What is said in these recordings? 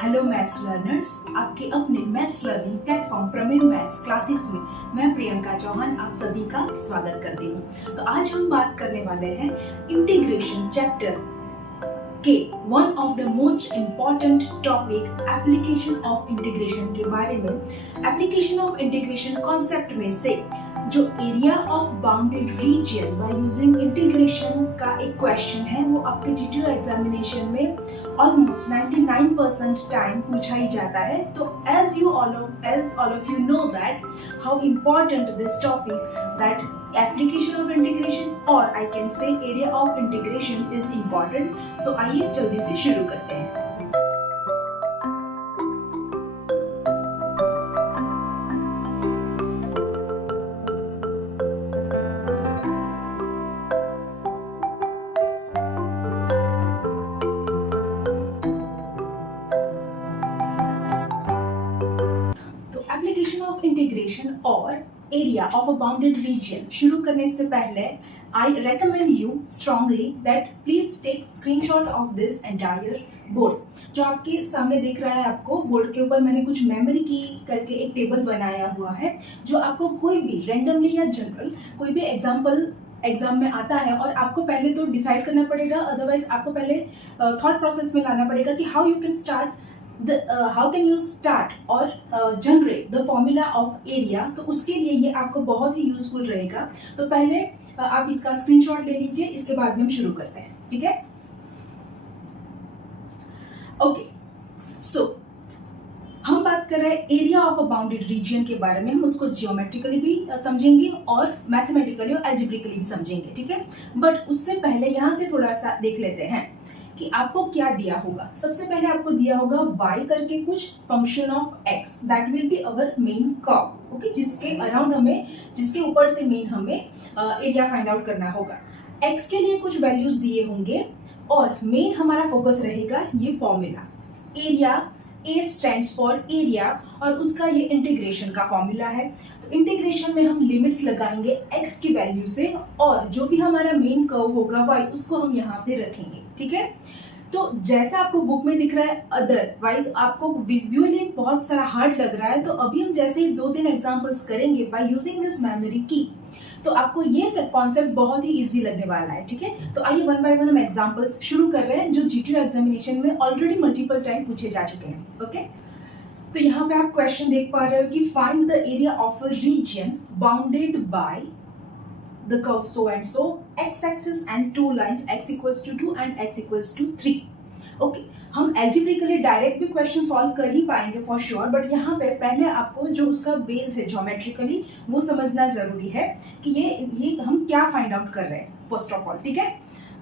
Hello maths learners, आपके अपने maths learning platform प्रमेय मैथ्स क्लासेस में मैं प्रियंका चौहान आप सभी का स्वागत करती हूँ। तो आज हम बात करने वाले हैं इंटीग्रेशन चैप्टर के one of the most important topic application of integration के बारे में। एप्लीकेशन ऑफ इंटीग्रेशन कॉन्सेप्ट में से जो area of bounded reason bye using integration का एक क्वेश्चन है, वो आपके जीटीओ एग्जामिनेशन में ऑलमोस्ट 99% टाइम पूछा ही जाता है। तो as all of you know that how important this topic, that application of integration or I can say area of integration is important. So आइए जल्दी से शुरू करते हैं। एप्लीकेशन ऑफ इंटीग्रेशन और area of a bounded region शुरू करने से पहले I recommend you strongly that please take screenshot of this entire board. जो आपके सामने दिख रहा है, आपको बोर्ड के ऊपर मैंने कुछ मेमोरी की करके एक टेबल बनाया हुआ है, जो आपको कोई भी रैंडमली या जनरल कोई भी एग्जाम में आता है और आपको पहले तो डिसाइड करना पड़ेगा, अदरवाइज आपको पहले थॉट प्रोसेस में लाना पड़ेगा कि how can you start or generate the formula of area। तो उसके लिए ये आपको बहुत ही यूजफुल रहेगा। तो पहले आप इसका स्क्रीनशॉट ले लीजिए, इसके बाद में हम शुरू करते हैं, ठीक है। ओके, सो हम बात कर रहे हैं area of a bounded reason के बारे में। हम उसको जियोमेट्रिकली भी समझेंगे और मैथमेटिकली और एल्जेब्रिकली भी समझेंगे, ठीक है। बट उससे पहले यहाँ से थोड़ा सा देख लेते हैं कि आपको क्या दिया होगा। सबसे पहले आपको दिया होगा y करके कुछ function of x, that will be our main curve, okay, जिसके ऊपर से मेन हमें एरिया फाइंड आउट करना होगा। x के लिए कुछ वैल्यूज दिए होंगे और मेन हमारा फोकस रहेगा ये formula area. A stands for area और उसका ये इंटीग्रेशन का फॉर्मूला है। तो इंटीग्रेशन में हम लिमिट्स लगाएंगे x की वैल्यू से और जो भी हमारा मेन कर्व होगा y, उसको हम यहाँ पे रखेंगे, ठीक है। तो जैसा आपको बुक में दिख रहा है, अदरवाइज आपको विजुअली बहुत सारा हार्ड लग रहा है, तो अभी हम जैसे ही 2-3 एग्जांपल्स करेंगे बाय यूजिंग दिस मेमोरी की, तो आपको ये कॉन्सेप्ट बहुत ही इजी लगने वाला है, ठीक है। तो आइए वन बाय वन हम एग्जांपल्स शुरू कर रहे हैं जो जीटीओ एग्जामिनेशन में ऑलरेडी मल्टीपल टाइम पूछे जा चुके हैं, ओके। तो यहाँ पे आप क्वेश्चन देख पा रहे हो कि find the area of a reason bounded bye the curve so and so, x-axis and two lines x equals to 2 and x equals to 3। Okay, हम एल्जेब्रिकली डायरेक्ट भी क्वेश्चन सॉल्व कर ही पाएंगे फॉर श्योर, बट यहाँ पे पहले आपको जो उसका बेस है ज्योमेट्रिकली वो समझना जरूरी है कि ये हम क्या फाइंड आउट कर रहे हैं फर्स्ट ऑफ ऑल, ठीक है।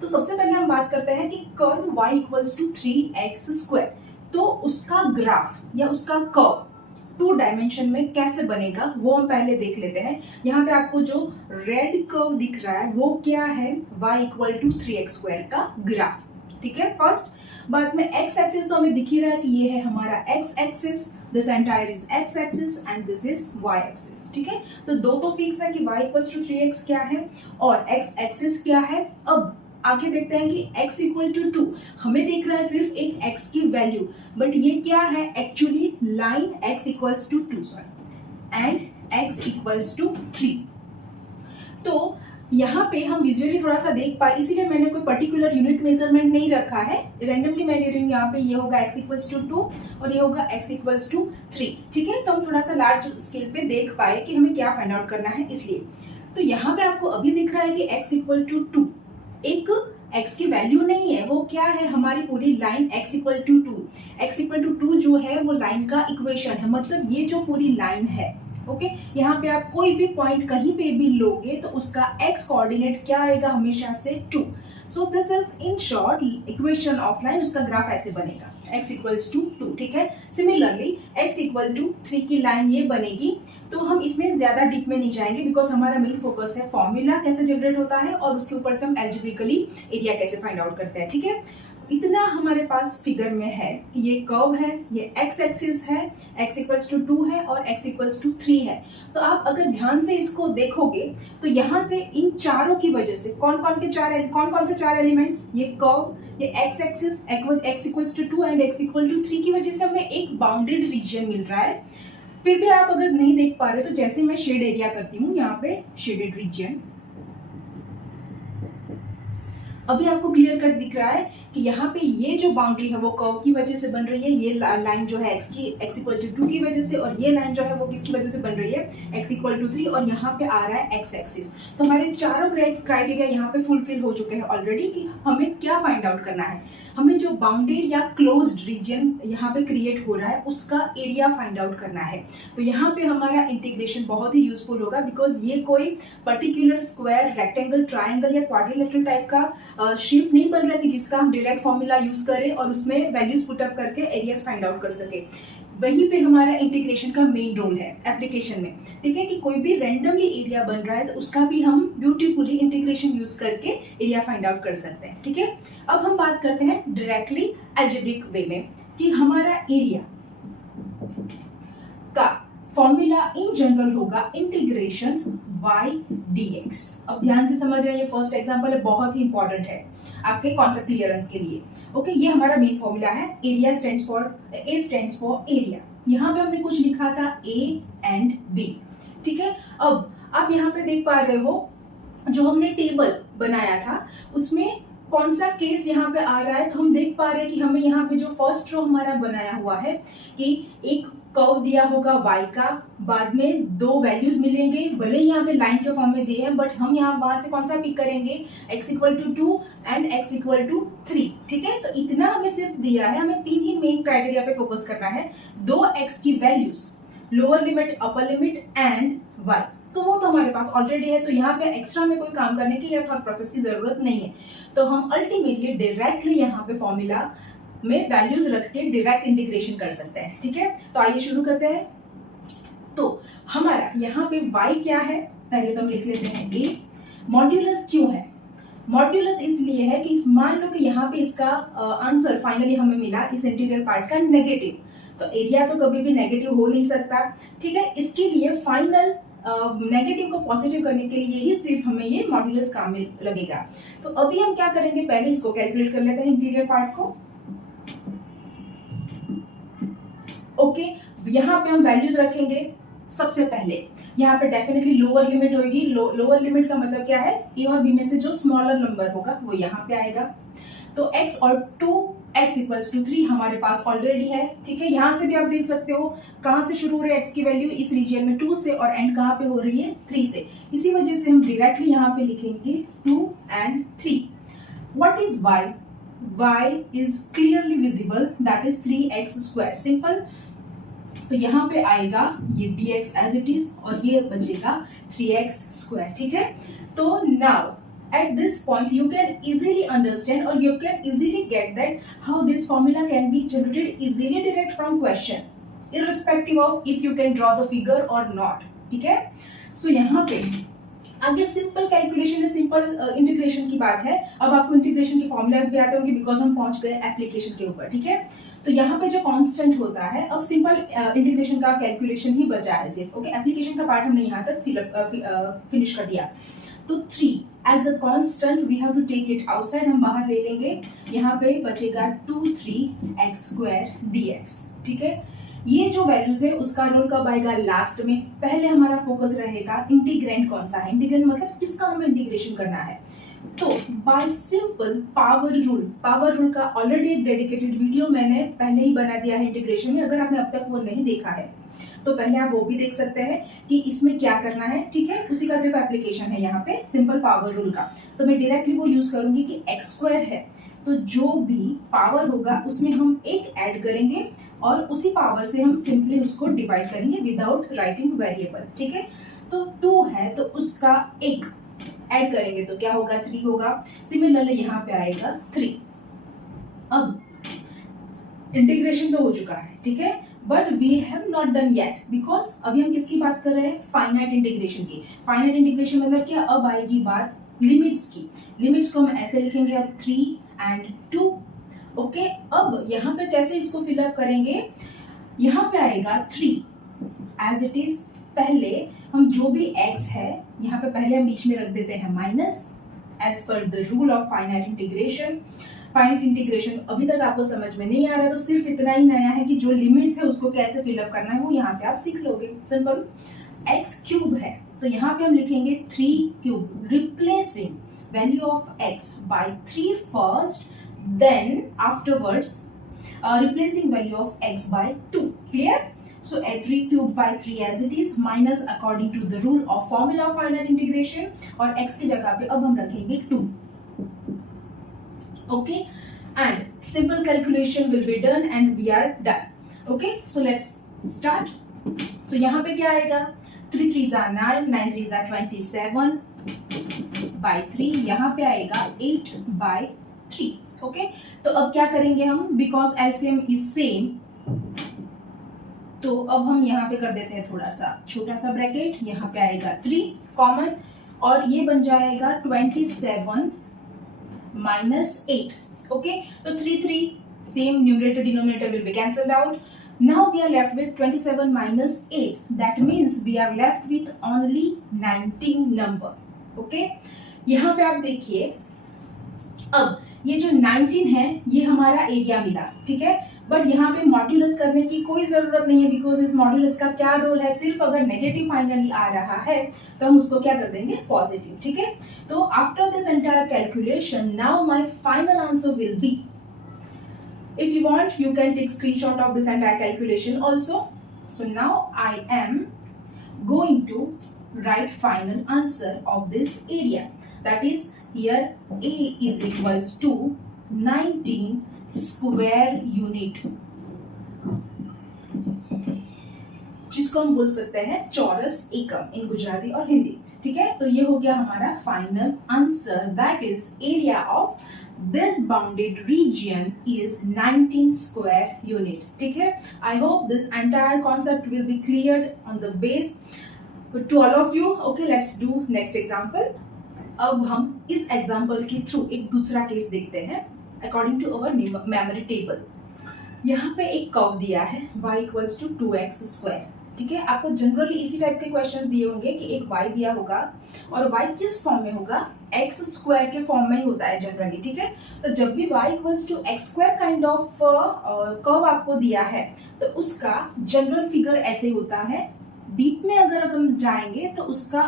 तो सबसे पहले हम बात करते हैं कि curve y equals to 3x², तो उसका ग्राफ या उसका कर्व 2 डायमेंशन में कैसे बनेगा वो हम पहले देख लेते हैं। यहाँ पे आपको जो रेड कर्व दिख रहा है वो क्या है, y इक्वल टू 3x² का ग्राफ, ठीक है। फर्स्ट बाद में x एक्सिस तो हमें दिख ही रहा है कि ये है हमारा x axis, this entire is x axis and this is y axis, ठीक है। तो दो तो फिक्स है कि y इक्वल टू 3x क्या है और x एक्सिस क्या है। अब आगे देखते हैं कि x इक्वल टू 2, हमें दिख रहा है सिर्फ एक x की वैल्यू, बट ये क्या है actually line x equals to 2 and x equals to 3। तो यहाँ पे हम विजुअली थोड़ा सा देख पाए, इसीलिए मैंने कोई पर्टिकुलर यूनिट मेजरमेंट नहीं रखा है, रैंडमली मैं ले रही हूँ। यहाँ पे ये होगा x इक्वल्स टू 2 और ये होगा x इक्वल्स टू 3, ठीक है। तो हम थोड़ा सा लार्ज स्केल पे देख पाए कि हमें क्या फाइंड आउट करना है, इसलिए। तो यहाँ पे आपको अभी दिख रहा है कि x इक्वल टू 2 एक x की वैल्यू नहीं है, वो क्या है हमारी पूरी line x equal to 2। x equal to 2 जो है वो लाइन का इक्वेशन है, मतलब ये जो पूरी लाइन है, ओके। यहाँ पे आप कोई भी पॉइंट कहीं पे भी लोगे तो उसका x कोऑर्डिनेट क्या आएगा, हमेशा से 2। So this is in short equation of line, उसका ग्राफ ऐसे बनेगा x इक्वल्स टू 2, ठीक है। सिमिलरली x इक्वल टू 3 की लाइन ये बनेगी। तो हम इसमें ज्यादा डीप में नहीं जाएंगे बिकॉज हमारा मेन फोकस है फॉर्मूला कैसे जनरेट होता है और उसके ऊपर से हम एल्जेब्रिकली एरिया कैसे फाइंड आउट करते हैं, ठीक है। इतना हमारे पास फिगर में है कि ये कर्व है, ये एक्स एक्सिस है, x इक्वल्स टू 2 है और x इक्वल्स टू 3 है। तो आप अगर ध्यान से इसको देखोगे तो यहाँ से इन चारों की वजह से कौन कौन से चार एलिमेंट्स, ये कर्व, ये x axis, x equals to 2 and x equal to 3 की वजह से हमें एक बाउंडेड रीजन मिल रहा है। फिर भी आप अगर नहीं देख पा रहे तो जैसे मैं शेड एरिया करती हूँ, यहाँ पे शेडेड रीजन, अभी आपको क्लियर कट दिख रहा है कि यहाँ पे ये जो बाउंड्री है वो कर्व की वजह से बन रही है, ये लाइन जो है x इक्वल टू 2 की वजह से, और ये लाइन जो है वो किसकी वजह से बन रही है, x इक्वल टू 3, और यहाँ पे आ रहा है x एक्सिस। तो हमारे चारों क्राइटेरिया यहाँ पे फुलफिल हो चुके हैं ऑलरेडी कि हमें क्या फाइंड आउट करना है, हमें जो बाउंडेड या क्लोज्ड रीजन यहाँ पे क्रिएट हो रहा है उसका एरिया फाइंड आउट करना है। तो यहाँ पे हमारा इंटीग्रेशन बहुत ही यूजफुल होगा, बिकॉज ये कोई पर्टिकुलर स्क्वायर, रेक्टेंगल, ट्राइंगल या क्वाड्रिलेटरल टाइप का शेप नहीं बन रहा है कि जिसका हम डायरेक्ट फॉर्मूला यूज करें और उसमें वैल्यूज पुट अप करके एरियाज फाइंड आउट कर सके। वहीं पे हमारा इंटीग्रेशन का मेन रोल है एप्लीकेशन में, ठीक है, कि कोई भी रैंडमली एरिया बन रहा है तो उसका भी हम ब्यूटीफुली इंटीग्रेशन यूज करके एरिया फाइंड आउट कर सकते हैं। ठीक है, अब हम बात करते हैं डायरेक्टली अलजेब्रिक वे में कि हमारा एरिया का फॉर्मूला इन जनरल होगा इंटीग्रेशन y dx। अब ध्यान से समझ रहे, ये फर्स्ट एग्जांपल है, बहुत ही इंपॉर्टेंट है आपके कॉन्सेप्ट क्लियरेंस के लिए। ओके, ये हमारा मेन फॉर्मूला है, area stands for, A stands for area. यहाँ पे हमने कुछ लिखा था A एंड B, ठीक है। अब आप यहाँ पे देख पा रहे हो जो हमने टेबल बनाया था उसमें कौन सा केस यहाँ पे आ रहा है, तो हम देख पा रहे हैं कि हमें यहाँ पे जो फर्स्ट रो हमारा बनाया हुआ है कि एक कर्व दिया होगा y का, बाद में दो वैल्यूज मिलेंगे, भले ही यहाँ पे लाइन के फॉर्म में दिए हैं बट हम यहाँ वहां से कौन सा पिक करेंगे, x equal to 2 and x equal to 3। ठीक है, तो इतना हमें सिर्फ दिया है, हमें तीन ही मेन क्राइटेरिया पे फोकस करना है, दो x की values, lower limit, upper limit and y। तो वो तो हमारे पास ऑलरेडी है, तो यहाँ पे एक्स्ट्रा में कोई काम करने की या थॉट प्रोसेस की जरूरत नहीं है। तो हम अल्टीमेटली डायरेक्टली यहाँ पे फॉर्मूला में वैल्यूज रख के डायरेक्ट इंटीग्रेशन कर सकते हैं। ठीक है, तो आइए शुरू करते हैं। तो हमारा यहाँ पे y क्या है, पहले तो हम लिख लेते हैं a। मॉड्यूलस क्यों है, मॉड्यूलस इसलिए है कि मान लो कि यहाँ पे इसका आंसर फाइनली हमें मिला इस इंटीरियर पार्ट का नेगेटिव, तो एरिया तो कभी भी नेगेटिव हो नहीं सकता। ठीक है, इसके लिए फाइनल नेगेटिव को पॉजिटिव करने के लिए ही सिर्फ हमें ये मॉड्यूलस काम में लगेगा। तो अभी हम क्या करेंगे, पहले इसको कैलकुलेट कर लेते हैं इंटीरियर पार्ट को। ओके, यहाँ पे हम वैल्यूज रखेंगे। सबसे पहले यहाँ पे डेफिनेटली लोअर लिमिट होगी। लोअर लिमिट का मतलब क्या है, ए और बी में से जो स्मॉलर नंबर होगा वो यहाँ पे आएगा। तो x और 2x इक्वल्स टू 3 हमारे पास ऑलरेडी है। ठीक है, यहाँ से भी आप देख सकते हो कहाँ से शुरू हो रही है x की वैल्यू, इस रीजन में 2 से, और एंड कहाँ पे हो रही है 3 से। इसी वजह से हम डायरेक्टली यहाँ पे लिखेंगे 2 and 3। What is y? y is clearly visible, that is 3x square, simple. तो यहाँ पे आएगा ये dx एज इट इज और ये बचेगा 3x स्क्वायर। ठीक है, तो now at this point you can easily understand or you can easily get that how this formula can be generated easily direct from question irrespective of if you can draw the figure or not। ठीक है, सो यहाँ पे आगे simple calculation है, simple integration की बात है। अब आपको इंटीग्रेशन के फॉर्मूलाज भी आते होंगे बिकॉज हम पहुंच गए एप्लीकेशन के ऊपर। ठीक है, तो यहाँ पे जो कांस्टेंट होता है, अब सिंपल इंटीग्रेशन का कैलकुलेशन ही बचा है सिर्फ। ओके, एप्लीकेशन का पार्ट हमने यहाँ तक फिनिश कर दिया। तो 3 as a constant we have to take it outside, हम बाहर ले लेंगे। यहाँ पे बचेगा 2 3x स्क्वायर dx। ठीक है, ये जो वैल्यूज है उसका रोल कब आएगा, लास्ट में। पहले हमारा फोकस रहेगा इंटीग्रेंट कौन सा है, इंटीग्रेंट मतलब इसका हमें इंटीग्रेशन करना है। तो बाय सिंपल पावर रूल का ऑलरेडी एक डेडिकेटेड वीडियो मैंने पहले ही बना दिया है इंटीग्रेशन में, अगर आपने अब तक वो नहीं देखा है तो पहले आप वो भी देख सकते हैं कि इसमें क्या करना है। ठीक है, उसी का सिर्फ एप्लीकेशन है यहाँ पे सिंपल पावर रूल का। तो मैं डायरेक्टली वो यूज करूंगी कि x स्क्वायर है तो जो भी पावर होगा उसमें हम एक ऐड करेंगे और उसी पावर से हम सिंपली उसको डिवाइड करेंगे विदाउट राइटिंग वेरिएबल। ठीक है, तो 2 है तो उसका एक ऐड करेंगे तो क्या होगा, 3 होगा। सिमिलरली यहाँ पे आएगा 3। अब इंटीग्रेशन तो हो चुका है, ठीक है, but we have not done yet because अभी हम किसकी बात कर रहे हैं, फाइनाइट इंटीग्रेशन की। फाइनाइट इंटीग्रेशन मतलब क्या, अब आएगी बात लिमिट्स की। लिमिट्स को हम ऐसे लिखेंगे, अब 3 and 2 ओके, अब यहाँ पे कैसे इसको फिलअप करेंगे, यहाँ पे आएगा 3 एज इट इज। पहले हम जो भी x है यहाँ पे पहले हम बीच में रख देते हैं minus, as per the rule of finite integration. Finite integration अभी तक आपको समझ में नहीं आ रहा है तो सिर्फ इतना ही नया है कि जो लिमिट्स है उसको कैसे फिलअप करना है वो यहाँ से आप सीख लोगे। सिंपल, x क्यूब है तो यहाँ पे हम लिखेंगे 3 cube, replacing value of x by 3 first, then afterwards replacing value of x by 2. Clear? So a 3 cube by 3 as it is minus according to the rule of formula of finite integration, और x की जगह पे अब हम रखेंगे 2. Okay, and simple calculation will be done and we are done. Okay, so let's start. So यहाँ पे क्या आएगा, 3 3s are 9, 9 3s are 27 by 3, यहाँ पे आएगा 8 by 3. ओके, तो अब क्या करेंगे हम, बिकॉज एलसीएम इज सेम, तो अब हम यहाँ पे कर देते हैं थोड़ा सा छोटा सा ब्रैकेट, यहाँ पे आएगा 3 कॉमन और ये बन जाएगा 27 minus 8. ओके, तो 3 3 same, numerator denominator will be cancelled out. Now we are left with 27 minus 8. That means we are left with only 19 number. Okay? यहाँ पे आप देखिए, अब ये जो 19 है ये हमारा एरिया मिला, ठीक है, बट यहाँ पे मॉड्यूलस करने की कोई जरूरत नहीं है, बिकॉज इस मॉड्यूलस का क्या रोल है, सिर्फ अगर नेगेटिव फाइनली आ रहा है तो हम उसको क्या कर देंगे, पॉजिटिव. ठीक है, तो after this entire calculation now my final answer will be, if you want you can take screenshot of this entire calculation also. So now I am going to write final answer of this area, that is here A is equals to 19 square unit, जिसको हम बोल सकते हैं चौरस एकम इन गुजराती और हिंदी. ठीक है, तो ये हो गया हमारा final answer, that is area of this bounded region is 19 square unit. ठीक है, I hope this entire concept will be cleared on the base to all of you. Okay, let's do next example. अब हम इस example के through एक दूसरा case देखते हैं according to our memory table. यहाँ पे एक कर्व दिया है y equals to 2x square. ठीक है, आपको जनरली इसी टाइप के क्वेश्चंस दिए होंगे कि एक y दिया होगा और y किस फॉर्म में होगा, x स्क्वायर के फॉर्म में ही होता है जनरली. ठीक है, तो जब भी y equals to x square kind of curve आपको दिया है तो उसका जनरल फिगर ऐसे होता है. डीप में अगर हम जाएंगे तो उसका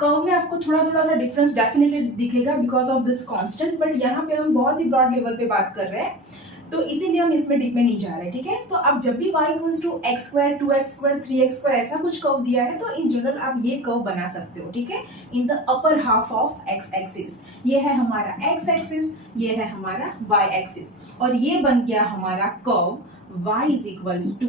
कर्व में आपको थोड़ा थोड़ा सा डिफरेंस डेफिनेटली दिखेगा because of this constant, but यहाँ पे हम बहुत ही ब्रॉड लेवल पे बात कर रहे हैं तो इसीलिए हम इसमें डीप में नहीं जा रहे. ठीक है, तो आप जब भी y equals to x square, 2x square, 3x square ऐसा कुछ कर्व दिया है तो इन जनरल आप ये कर्व बना सकते हो. ठीक है, in the upper half of x axis, ये है हमारा x एक्सिस, ये है हमारा y एक्सिस, और ये बन गया हमारा curve y is equals to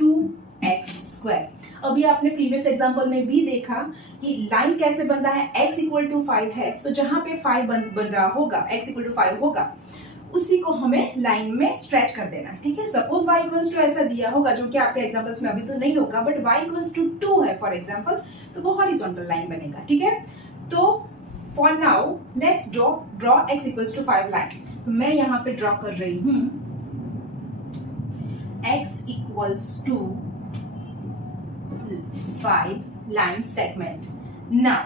2x square. अभी आपने प्रीवियस एग्जांपल में भी देखा कि लाइन कैसे बनता है, x इक्वल टू 5 है तो जहां पे 5 बन रहा होगा, x इक्वल टू 5 होगा, उसी को हमें लाइन में स्ट्रेच कर देना. ठीक है, सपोज y इक्वल्स टू ऐसा दिया होगा जो कि आपके एग्जांपल्स में अभी तो नहीं होगा, बट y इक्वल्स टू 2 है फॉर एग्जांपल, तो वो हॉरिजॉन्टल लाइन बनेगा. ठीक है, तो for now let's draw x equals to 5 line. मैं यहाँ पे ड्रॉ कर रही हूँ x equals to 5 line segment. Now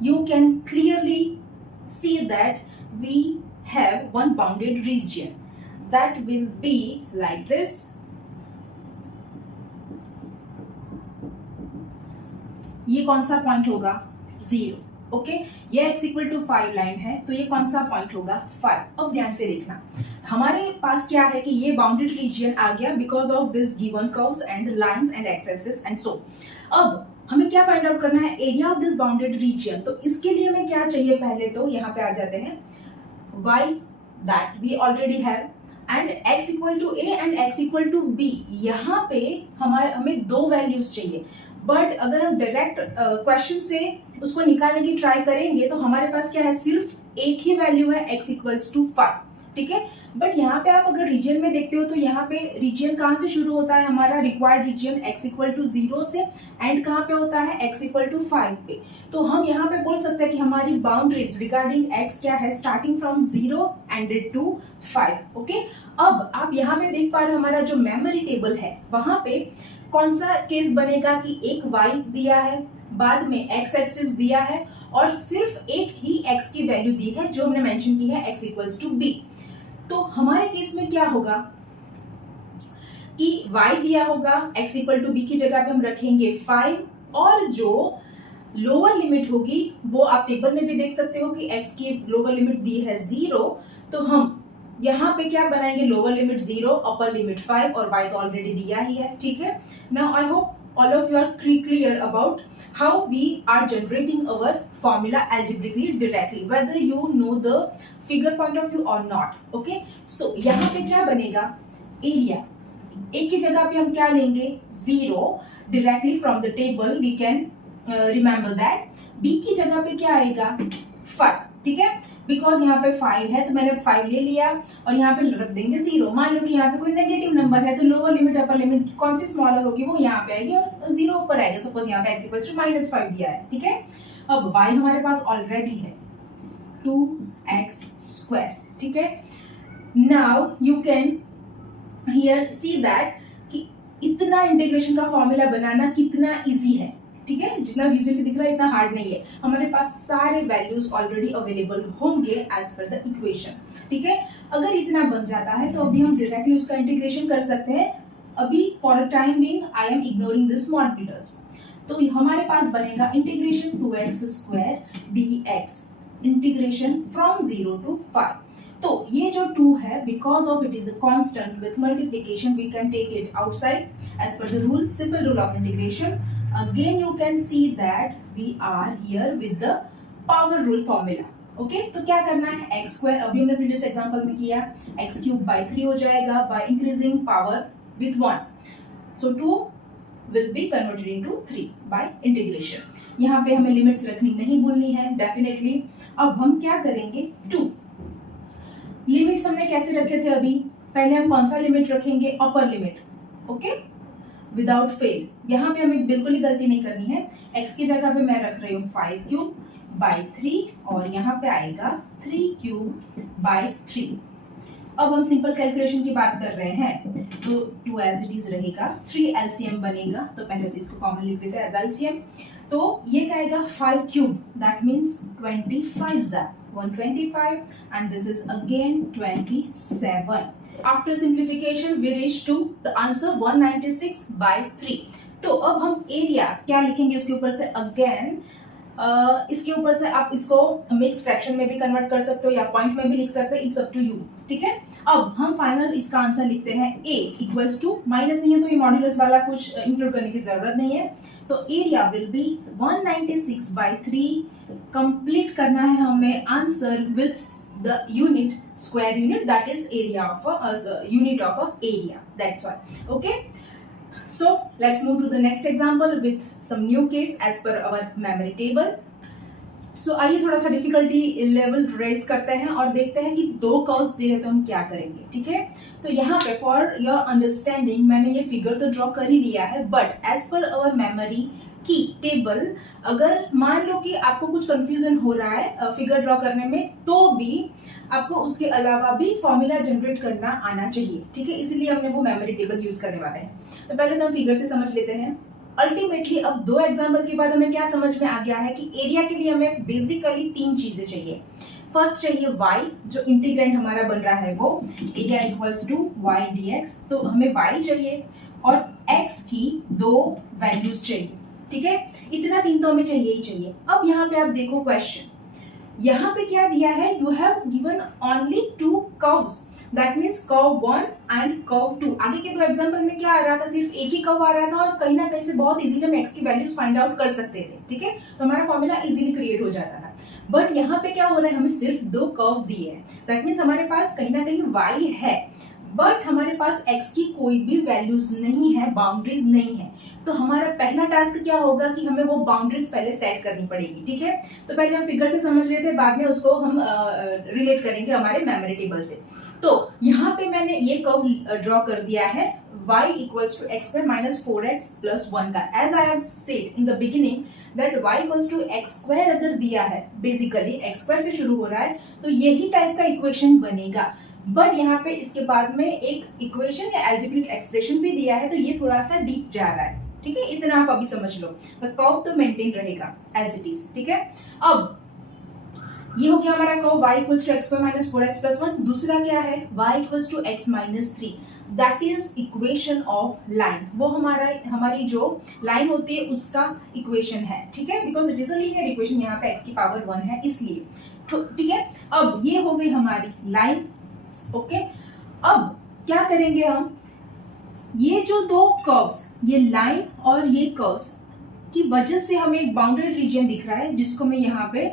you can clearly see that we have one bounded region that will be like this. ये कौन सा पॉइंट होगा, 0. ओके, ये x इक्वल टू 5 लाइन है तो ये कौन सा पॉइंट होगा, 5. अब ध्यान से देखना, हमारे पास क्या है कि ये बाउंडेड रीजन आ गया because of this given curves and lines and axes and so. अब हमें क्या फाइंड आउट करना है, area of this bounded reason. तो इसके लिए हमें क्या चाहिए, पहले तो यहाँ पे आ जाते हैं y that we already have and x equal to a and x equal to b. यहाँ पे हमें 2 वैल्यूज चाहिए, बट अगर हम डायरेक्ट क्वेश्चन से उसको निकालने की ट्राई करेंगे तो हमारे पास क्या है, सिर्फ एक ही वैल्यू है x इक्वल्स टू 5. ठीक है। बट यहाँ पे आप अगर रीजन में देखते हो तो यहाँ पे रीजन कहाँ से शुरू होता है, हमारा required region x equal to 0 से, एंड कहाँ पे होता है x इक्वल टू 5 पे। तो हम यहाँ पे बोल सकते हैं कि हमारी बाउंड्रीज रिगार्डिंग x क्या है, starting from 0 ended to 5। Okay, अब आप यहाँ पे देख पा रहे हो हमारा जो मेमोरी टेबल है वहां पे कौन सा केस बनेगा कि एक y दिया है, बाद में x एक्सिस दिया है, और सिर्फ एक ही x की वैल्यू दी है जो हमने मेंशन की है x इक्वल्स टू b। तो हमारे केस में क्या होगा कि y दिया होगा, x इक्वल टू b की जगह पे हम रखेंगे 5, और जो लोअर लिमिट होगी वो आप टेबल में भी देख सकते हो कि x की लोअर लिमिट दी है 0, तो हम यहाँ पे क्या बनाएंगे, लोअर लिमिट 0, अपर लिमिट 5, और y तो ऑलरेडी दिया ही है। ठीक है, now I hope all of you are clear about how we are generating our formula algebraically directly, whether you know the figure point of view or not. Okay, so यहाँ पे क्या बनेगा, area एक की जगह पे हम क्या लेंगे 0, directly from the table we can remember that। b की जगह पे क्या आएगा 5, ठीक है, बिकॉज यहाँ पे 5 है तो मैंने 5 ले लिया, और यहाँ पे रख देंगे 0। मान लो कि यहाँ पे कोई नेगेटिव नंबर है तो लोअर लिमिट अपर लिमिट कौन सी स्मॉलर होगी वो यहाँ पे आएगी और 0 ऊपर आएगा। सपोज यहाँ पे x इक्वल्स टू -5 दिया है, ठीक है। अब y हमारे पास ऑलरेडी है 2x², ठीक है। Now you can hear see that कि इतना इंटीग्रेशन का फॉर्मूला बनाना कितना इजी है, ठीक है, जितना विजुअली दिख रहा है इतना हार्ड नहीं है। हमारे पास सारे वैल्यूज ऑलरेडी अवेलेबल होंगे एज पर द इक्वेशन, ठीक है। अगर इतना बन जाता है तो अभी हम डायरेक्टली उसका इंटीग्रेशन कर सकते हैं। अभी for the time being I am ignoring this small pieces. तो हमारे पास बनेगा integration 2x² dx, integration from 0 to 5। तो ये जो 2 है, because of it is a constant with multiplication we can take it outside as per the rule, simple rule of integration. Again you can see that we are here with the power rule formula। okay, तो क्या करना है, x², अभी हमने previous example में किया, x³/3 हो जाएगा by increasing power with 1, so 2 will be converted into 3 by integration। यहाँ पे हमें लिमिट्स रखनी नहीं भूलनी है डेफिनेटली। अब हम क्या करेंगे, 2 लिमिट्स हमने कैसे रखे थे, अभी पहले हम कौन सा लिमिट रखेंगे, upper limit, okay, without fail. यहाँ पे हमें बिल्कुल ही गलती नहीं करनी है। x की जगह पे मैं रख रही हूँ 5³/3, और यहाँ पे आएगा 3³/3। अब हम सिंपल कैलकुलेशन की बात कर रहे हैं तो 2 एज इट इज रहेगा, 3 LCM बनेगा, तो पहले तो इसको कॉमन लिख देते हैं एज LCM। तो ये क्या आएगा 5³ that means 25 125, and this is again 27। After simplification we reach to the answer 196/3। तो अब हम एरिया क्या लिखेंगे उसके ऊपर से, अगेन इसके ऊपर से आप इसको मिक्स फ्रैक्शन में भी कन्वर्ट कर सकते हो या पॉइंट में भी लिख सकते हो, इट्स अप टू यू, ठीक है। अब हम फाइनल इसका आंसर लिखते हैं a इक्वल्स टू, माइनस नहीं है तो ये मॉड्यूलस वाला कुछ इंक्लूड करने की जरूरत नहीं है, तो एरिया विल बी 196/3। कंप्लीट करना है हमें answer with the unit, square unit, that is area of a unit of a area, that's why। okay, so let's move to the next example with some new case as per our memory table। so आइए थोड़ा सा difficulty level race करते हैं और देखते हैं कि 2 curves दिए तो हम क्या करेंगे, ठीक है। तो यहाँ पे फॉर योर अंडरस्टैंडिंग मैंने ये फिगर तो ड्रॉ कर ही लिया है, but as per our memory की टेबल अगर मान लो कि आपको कुछ कंफ्यूजन हो रहा है फिगर ड्रॉ करने में, तो भी आपको उसके अलावा भी फॉर्मूला जनरेट करना आना चाहिए, ठीक है, इसीलिए हमने वो मेमोरी टेबल यूज करने वाले हैं। तो पहले तो हम फिगर से समझ लेते हैं। अल्टीमेटली अब 2 एग्जाम्पल के बाद हमें क्या समझ में आ गया है कि एरिया के लिए हमें बेसिकली 3 चीजें चाहिए। फर्स्ट चाहिए y, जो इंटीग्रेंड हमारा बन रहा है वो area equals to y dx, तो हमें y चाहिए और x की 2 वैल्यूज चाहिए, ठीक है, इतना 3 तो हमें चाहिए ही चाहिए। अब यहाँ पे आप देखो क्वेश्चन, यहाँ पे क्या दिया है, you have given only 2 curves, that means curve 1 and curve 2। आगे के 2 एग्जाम्पल में क्या आ रहा था, सिर्फ एक ही कर्व आ रहा था और कहीं ना कहीं से बहुत इजीली हम x की वैल्यूज फाइंड आउट कर सकते थे, ठीक है, तो हमारा फॉर्मूला इजीली क्रिएट हो जाता था। बट यहाँ पे क्या हो रहा है, हमें सिर्फ 2 कर्व दिए हैं, दैट मीन्स हमारे पास कहीं ना कहीं y है, बट हमारे पास x की कोई भी वैल्यूज नहीं है, बाउंड्रीज नहीं है। तो हमारा पहला टास्क क्या होगा कि हमें वो बाउंड्रीज पहले सेट करनी पड़ेगी, ठीक है। तो पहले हम फिगर से समझ लेते हैं, बाद में उसको हम रिलेट करेंगे हमारे मेमोरी टेबल से। तो यहाँ पे मैंने ये कर्व ड्रॉ कर दिया है y equals to x square minus 4x plus 1 का। As I have said in the beginning that y equals to x square अगर दिया है, बेसिकली एक्स स्क्वायर से शुरू हो रहा है, तो यही टाइप का इक्वेशन बनेगा। बट यहाँ पे इसके बाद में एक इक्वेशन या एल्जेब्रिक एक्सप्रेशन भी दिया है, तो ये थोड़ा सा डीप जा रहा है, ठीक है। इतना आप अभी समझ लो, कर्व तो मेंटेन रहेगा एज इट इज, ठीक है। अब ये हो गया हमारा curve y equals to x square minus 4x plus 1। दूसरा क्या है y equals to x minus 3, that is equation of line. वो हमारी जो लाइन होती है उसका इक्वेशन है, ठीक है, because it is a linear equation. यहाँ पे x की पावर 1 है इसलिए, ठीक है। अब ये हो गई हमारी लाइन, ओके। अब क्या करेंगे हम, ये जो दो कर्व्स, ये लाइन और ये कर्व्स की वजह से हमें एक बाउंडेड रीजन दिख रहा है, जिसको मैं यहाँ पे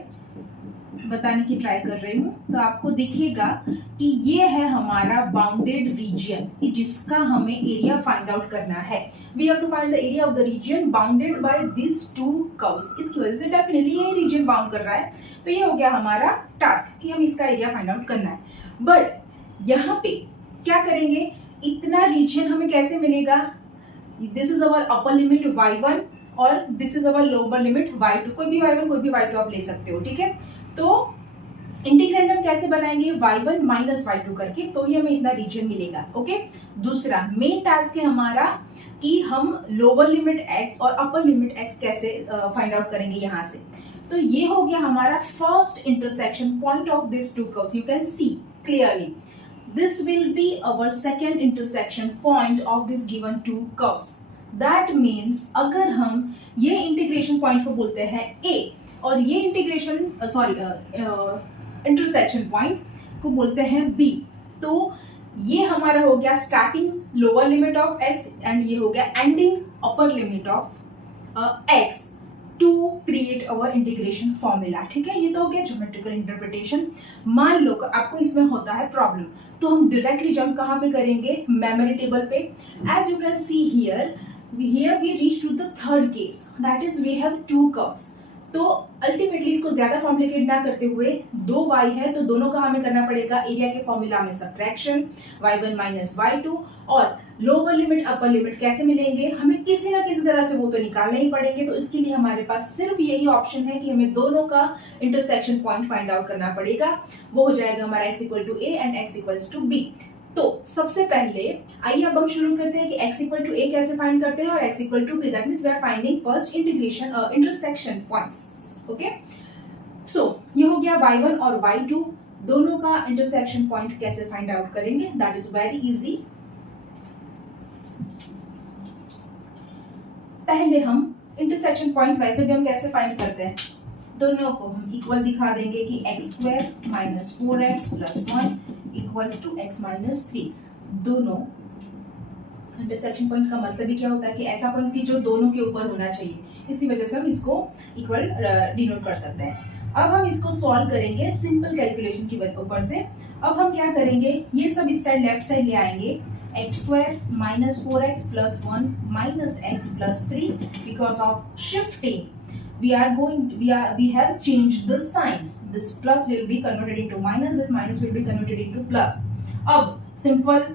बताने की ट्राई कर रही हूँ। तो आपको दिखेगा कि ये है हमारा बाउंडेड रीजन, जिसका हमें एरिया फाइंड आउट करना है। We have to find the area of the region bounded by this two curves. इसकी वजह से डेफिनेटली ये रीजन बाउंड कर रहा है। तो ये हो गया हमारा टास्क कि हम इसका एरिया फाइंड आउट करना है। बट यहाँ पे क्या करेंगे, इतना रीजन हमें कैसे मिलेगा? This is our upper limit y1 और this is our lower limit y2। कोई भी y1 कोई भी y2 आप ले सकते हो, ठीक है। तो इंटीग्रैंड हम कैसे बनाएंगे, y1 माइनस y2 करके, तो ही हमें इतना रीजन मिलेगा, ओके। दूसरा मेन टास्क है हमारा कि हम लोअर लिमिट x और अपर लिमिट x कैसे फाइंड आउट करेंगे यहाँ से। तो ये हो गया हमारा first intersection point of this two curves. You can see clearly this will be our second intersection point of this given two curves. That means अगर हम ये इंटीग्रेशन पॉइंट को बोलते हैं A और ये इंटीग्रेशन इंटरसेक्शन पॉइंट को बोलते हैं B, तो ये हमारा हो गया starting lower limit of x and ये हो गया ending upper limit of x to create our integration formula, ठीक है। ये तो हो गया ज्योमेट्रिकल इंटरप्रिटेशन। मान लो आपको इसमें होता है प्रॉब्लम, तो हम डायरेक्टली जंप कहाँ पे करेंगे, मेमोरी टेबल पे। As you can see here we reach to the third case, that is we have two curves. तो अल्टीमेटली इसको ज्यादा कॉम्प्लिकेट ना करते हुए, दो y है तो दोनों का हमें करना पड़ेगा एरिया के फॉर्मूला में सब्ट्रैक्शन, y1 माइनस y2, और लोअर लिमिट अपर लिमिट कैसे मिलेंगे, हमें किसी ना किसी तरह से वो तो निकालने ही पड़ेंगे। तो इसके लिए हमारे पास सिर्फ यही ऑप्शन है कि हमें दोनों का इंटरसेक्शन पॉइंट फाइंड आउट करना पड़ेगा। वो हो जाएगा हमारा x equal to a and x equals to b। तो सबसे पहले आइए अब हम शुरू करते हैं कि x इक्वल टू a कैसे फाइंड करते हैं और x equal to b, that means we are finding first integration intersection points, okay. So ये हो गया y1 और y2 दोनों का इंटरसेक्शन पॉइंट कैसे फाइंड आउट करेंगे, दैट इज वेरी इजी। पहले हम इंटरसेक्शन पॉइंट वैसे भी हम कैसे फाइंड करते हैं, दोनों को हम इक्वल दिखा देंगे कि x square minus 4x plus 1 equals to x minus 3। दोनों इंटरसेक्शन पॉइंट का मतलब ही क्या होता है कि ऐसा पॉइंट कि जो दोनों के ऊपर होना चाहिए, इसी वजह से हम इसको इक्वल डिनोट कर सकते हैं। अब हम इसको सॉल्व करेंगे सिंपल कैलकुलेशन की ऊपर से। अब हम क्या करेंगे, ये सब इस साइड लेफ्ट साइड ले आएंगे, x square minus 4x plus 1 minus x plus 3, because of shifting we have changed the sign. This plus will be converted into minus, this minus will be converted into plus. अब simple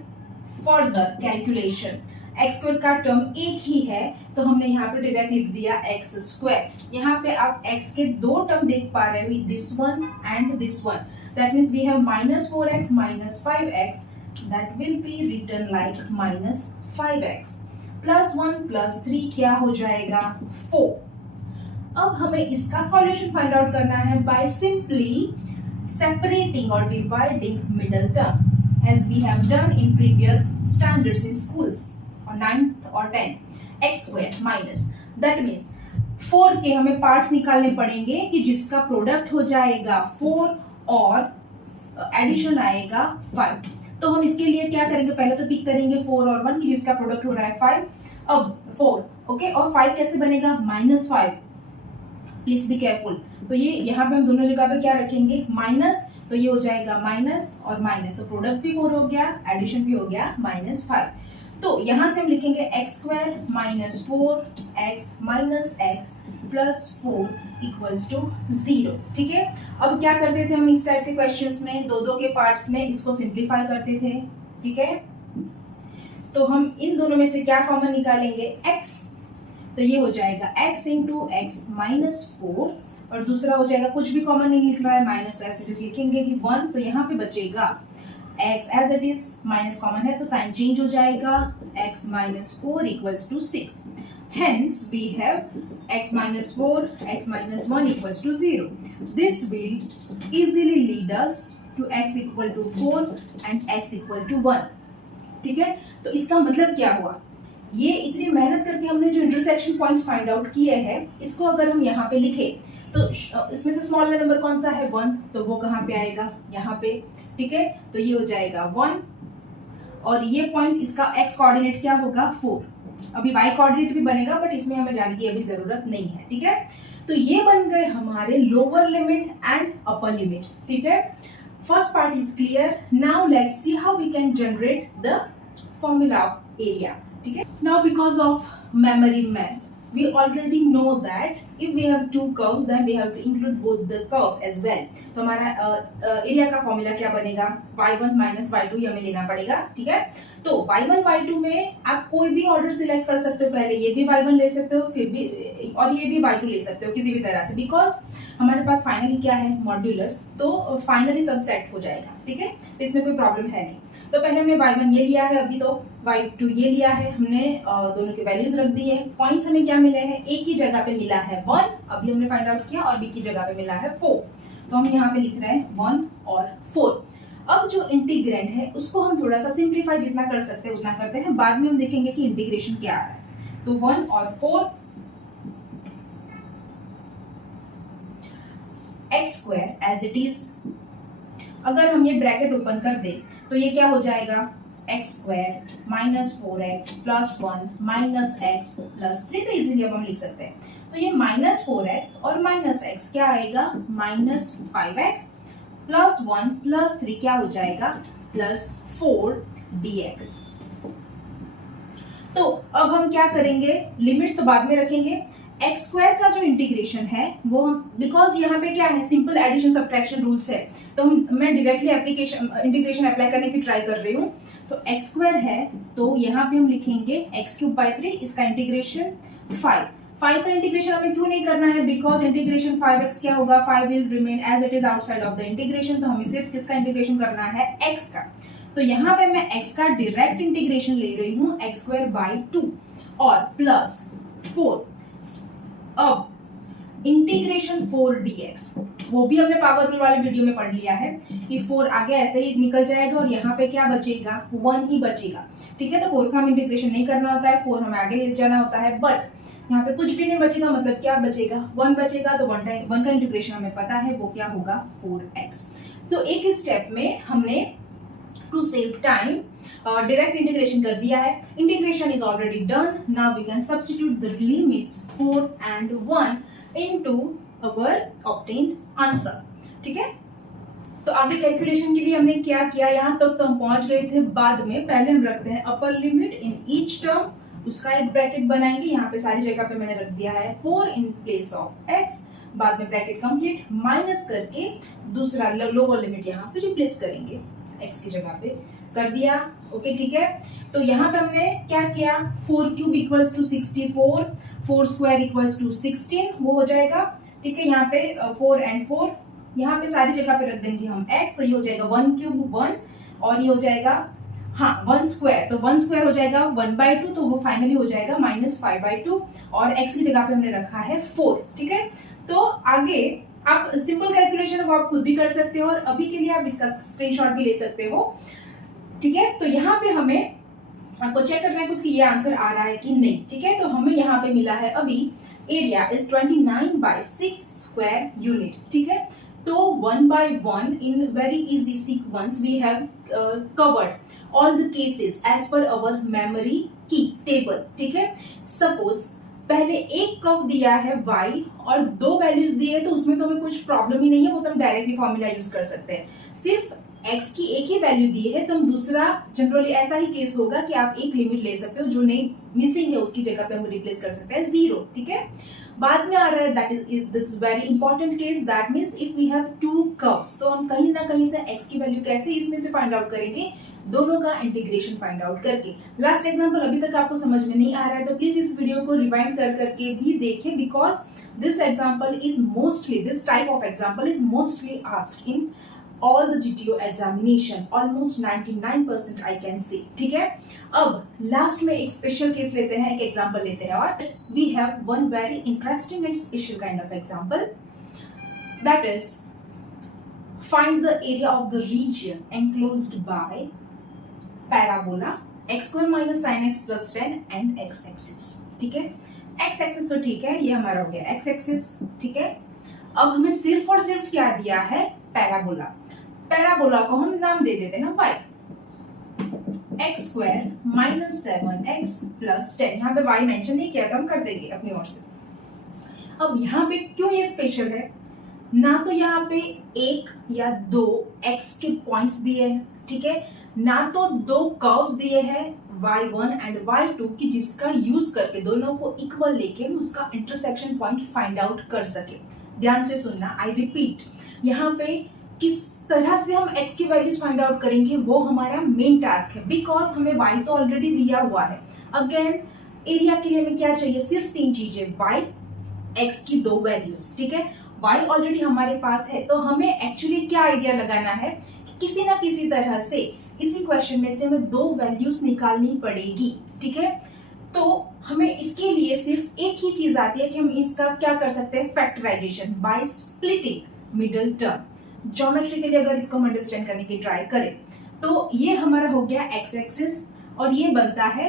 further calculation, x square का term एक ही है तो हमने यहाँ पे direct लिख दिया x square। यहाँ पे आप x के दो टर्म देख पा रहे हो, this one and this one, that means we have minus 4x minus 5x, that will be written like minus 5x plus 1 plus 3 क्या हो जाएगा 4। अब हमें इसका सॉल्यूशन फाइंड आउट करना है बाय सिंपली सेपरेटिंग और dividing middle term, as we have done in previous standards in schools और 9th और 10th। X square minus, that means 4 के हमें पार्ट्स निकालने पड़ेंगे कि जिसका प्रोडक्ट हो जाएगा 4 और एडिशन आएगा 5। तो हम इसके लिए क्या करेंगे, पहले तो पिक करेंगे 4 और 1 की जिसका प्रोडक्ट हो रहा है 5। अब 4 ओके और 5 कैसे बनेगा, माइनस 5, प्लीज बी केयरफुल। तो ये यहाँ पे हम दोनों जगह पे क्या रखेंगे, माइनस, तो ये हो जाएगा माइनस और माइनस, तो प्रोडक्ट भी 4 हो गया, एडिशन भी हो गया -5। तो यहां से हम लिखेंगे x square minus 4x minus x plus 4 equals to 0। ठीक है, अब क्या करते थे हम इस टाइप के क्वेश्चंस में, दो के पार्ट्स में इसको सिंप्लीफाई करते थे। ठीक है, तो हम इन दोनों में से क्या कॉमन निकालेंगे, x, तो ये हो जाएगा x इंटू एक्स माइनस 4, और दूसरा हो जाएगा, कुछ भी कॉमन नहीं लिख रहा है, माइनस, तो ऐसे लिखेंगे कि 1, तो यहाँ पे बचेगा x as it is, minus common है तो साइन चेंज हो जाएगा, x minus 4 equals to 6। Hence we have x minus 4, x minus 1 equals to 0. This will easily lead us to x equal to 4 and x equal to 1. ठीक है, तो इसका मतलब क्या हुआ, ये इतनी मेहनत करके हमने जो इंटरसेक्शन पॉइंट्स फाइंड आउट किए हैं, इसको अगर हम यहाँ पे लिखे तो इसमें से स्मॉलर नंबर कौन सा है, 1, तो वो कहाँ पे आएगा, यहाँ पे। ठीक है, तो ये हो जाएगा 1, और ये पॉइंट इसका x कोऑर्डिनेट क्या होगा, 4। अभी y कोऑर्डिनेट भी बनेगा, बट इसमें हमें जाने की अभी जरूरत नहीं है। ठीक है, तो ये बन गए हमारे lower limit and upper limit. ठीक है, first part is clear. Now let's see how we can generate the formula of area. ठीक है, now because of memory map we already know that if we have two curves then we have to include both the curves as well। तो हमारा area का formula क्या बनेगा, y1 minus y2 ही हमें लेना पड़ेगा। ठीक है, तो y1 y2 में आप कोई भी ऑर्डर सिलेक्ट कर सकते हो, पहले ये भी y1 ले सकते हो, फिर भी और ये भी y2 ले सकते हो, किसी भी तरह से, बिकॉज हमारे पास फाइनली क्या है, मॉड्यूलस, तो फाइनली सब सेट हो जाएगा। ठीक है, तो इसमें कोई प्रॉब्लम है नहीं। तो पहले हमने y1 ये लिया है, अभी तो y2 ये लिया है, हमने दोनों के वैल्यूज रख दी है। पॉइंट्स हमें क्या मिले हैं, a की जगह पे मिला है 1, अभी हमने फाइंड आउट किया, और b की जगह पे मिला है 4, तो हम यहाँ पे लिख रहे हैं 1 और 4। अब जो इंटीग्रेंड है उसको हम थोड़ा सा सिंप्लीफाई जितना कर सकते हैं उतना करते हैं, बाद में हम देखेंगे कि इंटीग्रेशन क्या आ रहा है। तो 1 और 4 x square as it is, अगर हम ये ब्रैकेट ओपन कर दे तो ये क्या हो जाएगा, x square minus 4x plus 1 minus x plus 3, तो इजीली अब हम लिख सकते हैं। तो ये माइनस 4x और माइनस एक्स क्या आएगा, माइनस 5x प्लस 1 प्लस 3 क्या हो जाएगा, प्लस 4dx। तो अब हम क्या करेंगे, लिमिट्स तो बाद में रखेंगे। एक्स स्क्वायर का जो इंटीग्रेशन है वो हम, बिकॉज यहाँ पे क्या है, सिंपल एडिशन सब्ट्रैक्शन रूल्स है, तो मैं डायरेक्टली एप्लीकेशन इंटीग्रेशन अप्लाई करने की ट्राई कर रही हूँ। तो एक्स स्क्वायर है, तो यहाँ पे हम लिखेंगे x³ 3, इसका इंटीग्रेशन 5 का इंटीग्रेशन हमें क्यों नहीं करना है, बिकॉज इंटीग्रेशन 5x क्या होगा, 5 will remain as it is outside of the integration, तो हमें सिर्फ किसका इंटीग्रेशन करना है, x का। तो यहाँ पे मैं x का डायरेक्ट इंटीग्रेशन ले रही हूँ, x² 2 और प्लस 4। अब इंटीग्रेशन 4dx, वो भी हमने पावर रूल वाले वीडियो में पढ़ लिया है कि 4 आगे ऐसे ही निकल जाएगा और यहाँ पे क्या बचेगा, 1 ही बचेगा। ठीक है, तो 4 का हम इंटीग्रेशन नहीं करना होता है, 4 हमें आगे ले जाना होता है, बट यहाँ पे कुछ भी नहीं बचेगा, मतलब क्या बचेगा, 1 बचेगा। तो 1 का इंटीग्रेशन हमें पता है वो क्या होगा, 4x। तो एक ही स्टेप में हमने to save time direct integration कर दिया है। Integration is already done. Now we can substitute the limits 4 and 1 into our obtained answer। ठीक है, तो आगे कैलकुलेशन के लिए हमने क्या किया, यहाँ तक तो हम पहुंच गए थे। बाद में पहले हम रखते हैं upper limit in each term, उसका एक ब्रैकेट बनाएंगे। यहाँ पे सारी जगह पे मैंने रख दिया है 4 इन प्लेस ऑफ x, बाद में ब्रैकेट कंप्लीट, माइनस करके दूसरा लोअर लिमिट यहाँ पे रिप्लेस करेंगे, x की जगह पे कर दिया। ओके, ठीक है, तो यहाँ पे हमने क्या किया, 4³ equals to 64, 4 square equals to 16, वो हो जाएगा। ठीक है, यहाँ पे 4 and 4 यहाँ पे सारी जगह पे रख देंगे हम x, तो ये हो जाएगा 1³ 1, और ये हो जाएगा 1 स्क्वायर, तो 1 स्क्वायर हो जाएगा 1/2, तो वो फाइनली हो जाएगा -5/2, और x की जगह पे हमने रखा है 4। ठीक है, तो आगे आप सिंपल कैलकुलेशन वो आप खुद भी कर सकते हो, और अभी के लिए आप इसका स्क्रीनशॉट भी ले सकते हो। ठीक है, तो यहाँ पे हमें आपको चेक करना है खुद कि ये आंसर आ रहा है कि नहीं। ठीक है, तो हमें यहाँ पे मिला है अभी एरिया इज 29/6 स्क्वायर यूनिट। ठीक है, तो 1 by 1 in very easy sequence we have covered all the cases as per our memory key table। ठीक है, suppose पहले एक कर्व दिया है y और दो वैल्यूज दिए हैं, तो उसमें तो हमें कुछ प्रॉब्लम ही नहीं है, वो तो हम डायरेक्टली फॉर्मूला यूज कर सकते हैं। सिर्फ x की एक ही वैल्यू दी है, तो हम दूसरा जनरली ऐसा ही केस होगा कि आप एक लिमिट ले सकते हो, जो नहीं मिसिंग है उसकी जगह पे हम रिप्लेस कर सकते हैं 0, ठीक है। बाद में आ रहा है that is this very important case, that means if we have two curves, तो हम कहीं ना कहीं से x की वैल्यू कैसे इसमें से फाइंड आउट करेंगे, दोनों का इंटीग्रेशन फाइंड आउट करके। लास्ट एग्जांपल अभी तक आपको समझ में नहीं आ रहा है तो प्लीज इस वीडियो को रिवाइंड कर करके भी देखें, because this example is mostly, this type of example is mostly asked in all the GTO examination, almost 99% I can say, ठीक है। अब लास्ट में एक स्पेशल केस लेते हैं, एक एग्जांपल लेते हैं, और we have one very interesting and special kind of example, that is find the area of the region enclosed by parabola x square minus sin x plus 10 and x axis, ठीक है। x axis तो ठीक है, ये हमारा हो गया x axis, ठीक है। अब हमें सिर्फ और सिर्फ क्या दिया है, पैराबोला। पैराबोला को हम नाम दे देते हैं ना y, x square minus 7x plus 10, यहाँ पे y मेंशन नहीं किया था, हम कर देंगे अपनी ओर से। अब यहाँ पे क्यों ये स्पेशल है, ना तो यहाँ पे एक या दो x के पॉइंट्स दिए हैं, ठीक है, ना तो दो कर्व्स दिए हैं y1 एंड y2 की जिसका यूज करके दोनों को इक्वल लेके हम उसका इंटरसेक्शन पॉइंट फाइंड आउट कर सके। ध्यान से सुनना, आई रिपीट, यहाँ पे किस तरह से हम x की वैल्यूज फाइंड आउट करेंगे वो हमारा मेन टास्क है, बिकॉज हमें y तो ऑलरेडी दिया हुआ है। अगेन एरिया के लिए हमें क्या चाहिए, सिर्फ तीन चीजें, y, x की दो वैल्यूज, ठीक है। y ऑलरेडी हमारे पास है, तो हमें एक्चुअली क्या आइडिया लगाना है कि किसी ना किसी तरह से इसी क्वेश्चन में से हमें दो वैल्यूज निकालनी पड़ेगी, ठीक है। तो हमें इसके लिए सिर्फ एक ही चीज आती है कि हम इसका क्या कर सकते हैं, factorization by splitting middle term. Geometry के लिए अगर इसको हम अंडरस्टैंड करने की ट्राई करें तो ये हमारा हो गया x एक्सिस और ये बनता है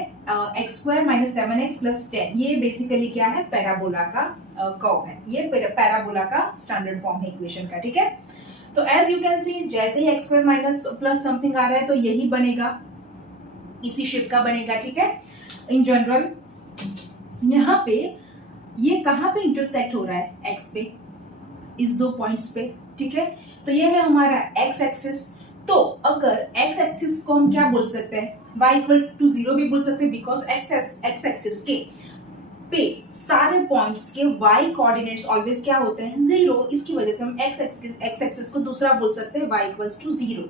x square minus 7x plus 10। ये बेसिकली क्या है, पैराबोला का कर्व है, ये पैराबोला का स्टैंडर्ड फॉर्म है इक्वेशन का, ठीक है। तो एज यू कैन सी, जैसे ही x square minus plus something आ रहा है तो यही बनेगा, इसी शेप का बनेगा, ठीक है। इन जनरल यहाँ पे ये कहाँ पे इंटरसेक्ट हो रहा है, एक्स पे, इस दो पॉइंट्स पे, ठीक है। तो ये है हमारा एक्स एक्सिस। तो अगर एक्स एक्सिस को हम क्या बोल सकते हैं, y इक्वल टू 0 भी बोल सकते हैं, बिकॉज एक्स एक्सिस के पे सारे पॉइंट्स के y कोऑर्डिनेट्स ऑलवेज क्या होते हैं, 0। इसकी वजह से हम एक्स एक्सिस को दूसरा बोल सकते हैं, y equals to 0।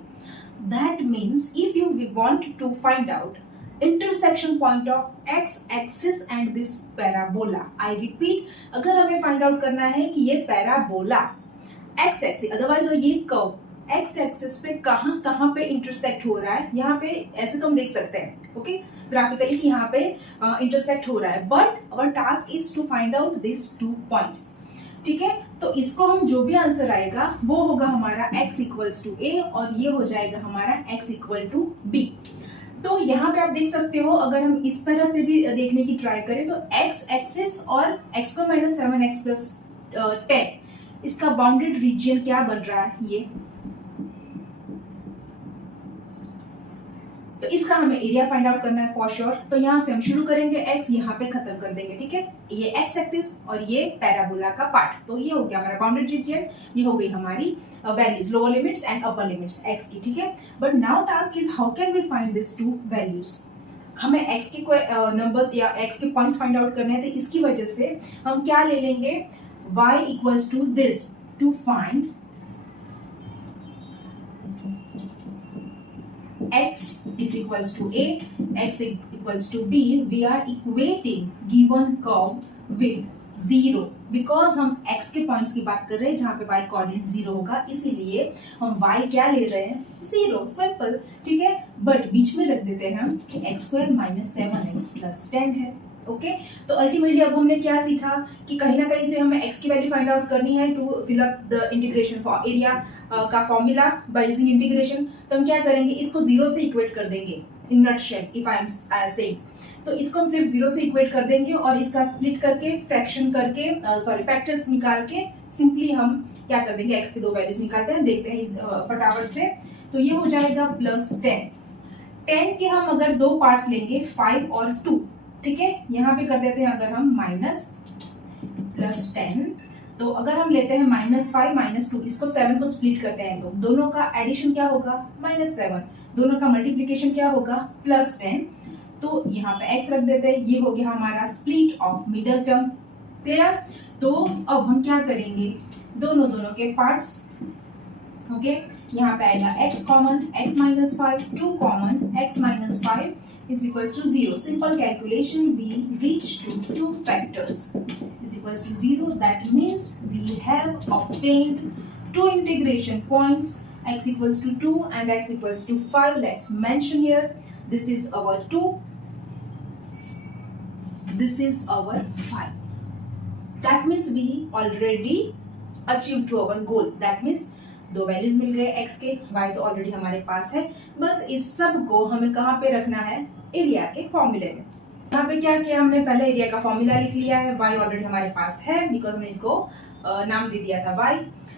That means if you want to find out intersection point of x axis and this parabola, I repeat, अगर हमें फाइंड आउट करना है कि ये पैराबोला एक्स एक्सिस, अदरवाइज ये कर्व एक्स एक्सिस पे कहाँ कहाँ पे इंटरसेक्ट हो रहा है, यहाँ पे ऐसे तो हम देख सकते हैं, ओके, ग्राफिकली कि यहाँ पे इंटरसेक्ट हो रहा है, but our task is to find out this 2 points, ठीक है। तो इसको हम जो भी आंसर आएगा वो होगा हमारा x इक्वल्स टू a और ये हो जाएगा हमारा x इक्वल टू b। तो यहाँ पे आप देख सकते हो, अगर हम इस तरह से भी देखने की ट्राई करें तो x एक्सिस और x square minus 7x plus 10, इसका बाउंडेड रीजन क्या बन रहा है, ये, तो इसका हमें एरिया फाइंड आउट करना है फॉर श्योर। तो यहाँ से हम शुरू करेंगे, x यहाँ पे खत्म कर देंगे, ठीक है, ये x एक्सिस और ये पैराबोला का पार्ट। तो ये हो गया हमारा बाउंडेड रीजन, ये हो गई हमारी values, lower limits and upper limits x की, ठीक है। But now task is how can we find this 2 values. हमें x के नंबर्स या x के पॉइंट्स फाइंड आउट करने हैं, तो इसकी वजह से हम क्या ले लेंगे, y equals to this to find x is equals to a, x equals to b, we are equating given curve with 0, because हम x के पॉइंट्स की बात कर रहे हैं जहाँ पे y कोऑर्डिनेट 0 होगा, इसीलिए हम y क्या ले रहे हैं, 0, सिंपल, ठीक है। बट बीच में रख देते हैं हम कि x square minus 7x plus 10 है, ओके। तो अल्टीमेटली अब हमने क्या सीखा कि कहीं ना कहीं से हमें x की वैल्यू फाइंड आउट करनी है to fill up the integration for area का फॉर्मूला बाय यूजिंग इंटीग्रेशन। तो हम क्या करेंगे, इसको 0 से इक्वेट कर देंगे in nutshell, if I am saying, तो इसको हम सिर्फ 0 से इक्वेट कर देंगे और इसका स्प्लिट करके फ्रैक्शन करके फैक्टर्स निकाल के सिंपली हम क्या कर देंगे, x की दो वैल्यूज निकालते हैं, देखते हैं फटाफट से। तो ये हो जाएगा प्लस 10 के हम अगर दो पार्ट्स लेंगे 5 और 2, ठीक है, यहाँ पे कर देते हैं अगर हम माइनस प्लस 10, तो अगर हम लेते हैं -5 -2, इसको 7 को स्प्लिट करते हैं तो दोनों का एडिशन क्या होगा -7, दोनों का मल्टीप्लिकेशन क्या होगा +10, तो यहाँ पे x रख देते हैं। ये हो गया हमारा split of middle term. Clear? तो अब हम क्या करेंगे, दोनों के पार्ट्स, ओके, यहाँ पे आएगा x common, x -5, 2 common, x -5 is equals to 0. Simple calculation, we reach to 2 factors is equals to 0. That means we have obtained 2 integration points, x equals to 2 and x equals to 5. Let's mention here, this is our 2, this is our 5. That means we already achieved to our goal. That means दो values मिल गए x के, y तो already हमारे पास है। बस इस सब को हमें कहाँ पे रखना है, एरिया के फॉर्मूले में। यहाँ पे क्या किया हमने, पहले एरिया का फॉर्मूला लिख लिया है, y ऑलरेडी हमारे पास है बिकॉज हमने इसको नाम दे दिया था y,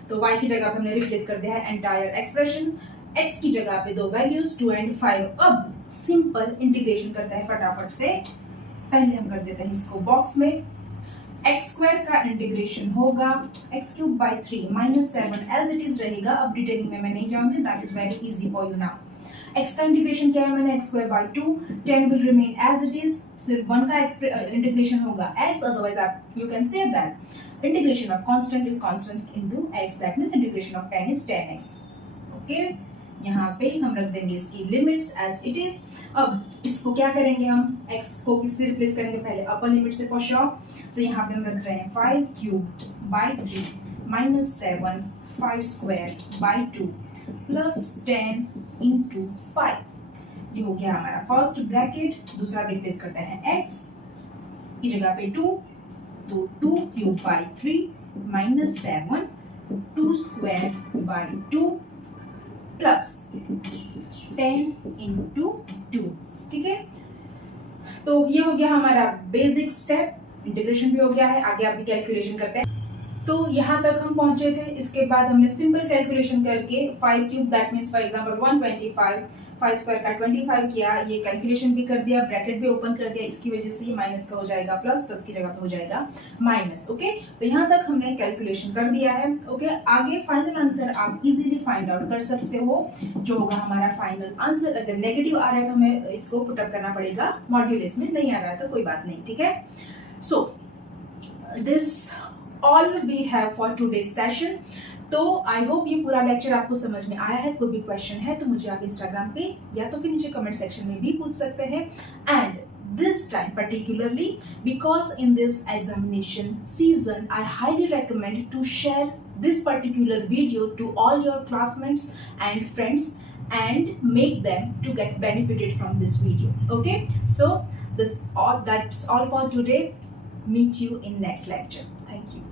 तो y की जगह पे हमने रिप्लेस कर दिया है एंटायर एक्सप्रेशन, x की जगह पे दो वैल्यूज 2 and 5। अब सिंपल इंटीग्रेशन करते हैं फटाफट से। पहले हम कर देते हैं इसको बॉक्स में, एक्स स्क्वायर का इंटीग्रेशन होगा x³ by 3 -7 as it is रहेगा। अब डिटेलिंग में मैं नहीं जाऊंगी, that is very easy for you now. x का इंटीग्रेशन क्या है मैंने, x² by 2, 10 will remain as it is. सिर्फ 1 का इंटीग्रेशन होगा x, अदरवाइज आप you can say that integration of constant is constant into x, that means integration of 10 is 10x। ओके, यहाँ पे हम रख देंगे इसकी लिमिट्स एज इट इज। अब इसको क्या करेंगे, हम x को किससे रिप्लेस करेंगे, पहले अपर लिमिट से फॉर श्योर। तो यहाँ पे हम रख रहे हैं 5³ by 3 -7 5² by 2 +10 into 5। ये हो गया हमारा फर्स्ट ब्रैकेट। दूसरा रिप्लेस करते हैं x की जगह पे 2, तो 2³ by 3 -7 2² by 2 +10 into 2। ठीक है, तो ये हो गया हमारा बेसिक स्टेप, इंटीग्रेशन भी हो गया है। आगे आप भी कैलकुलेशन करते हैं। तो यहाँ तक हम पहुंचे थे। इसके बाद हमने सिंपल कैलकुलेशन करके 5³ दैट मींस फॉर एग्जांपल 125, 5² का 25 किया, ये कैलकुलेशन भी कर दिया, ब्रैकेट भी ओपन कर दिया। इसकी वजह से ये माइनस का हो जाएगा प्लस, प्लस की जगह पे हो जाएगा माइनस। ओके, तो यहाँ तक हमने कैलकुलेशन कर दिया है। ओके, आगे फाइनल आंसर आप इजीली फाइंड आउट कर सकते हो, जो होगा हमारा फाइनल आंसर। अगर नेगेटिव आ रहा है तो हमें इसको पुटअप करना पड़ेगा मॉड्यूलस में, नहीं आ रहा है तो कोई बात नहीं। ठीक है, so this all we have for today's session. तो आई होप ये पूरा लेक्चर आपको समझ में आया है। कोई भी क्वेश्चन है तो मुझे आप इंस्टाग्राम पे या तो फिर नीचे कमेंट सेक्शन में भी पूछ सकते हैं। And this time particularly, because in this examination season I highly recommend to share this particular video to all your classmates and friends and make them to get benefited from this video. Okay, so that's all for today. Meet you in next lecture. Thank you.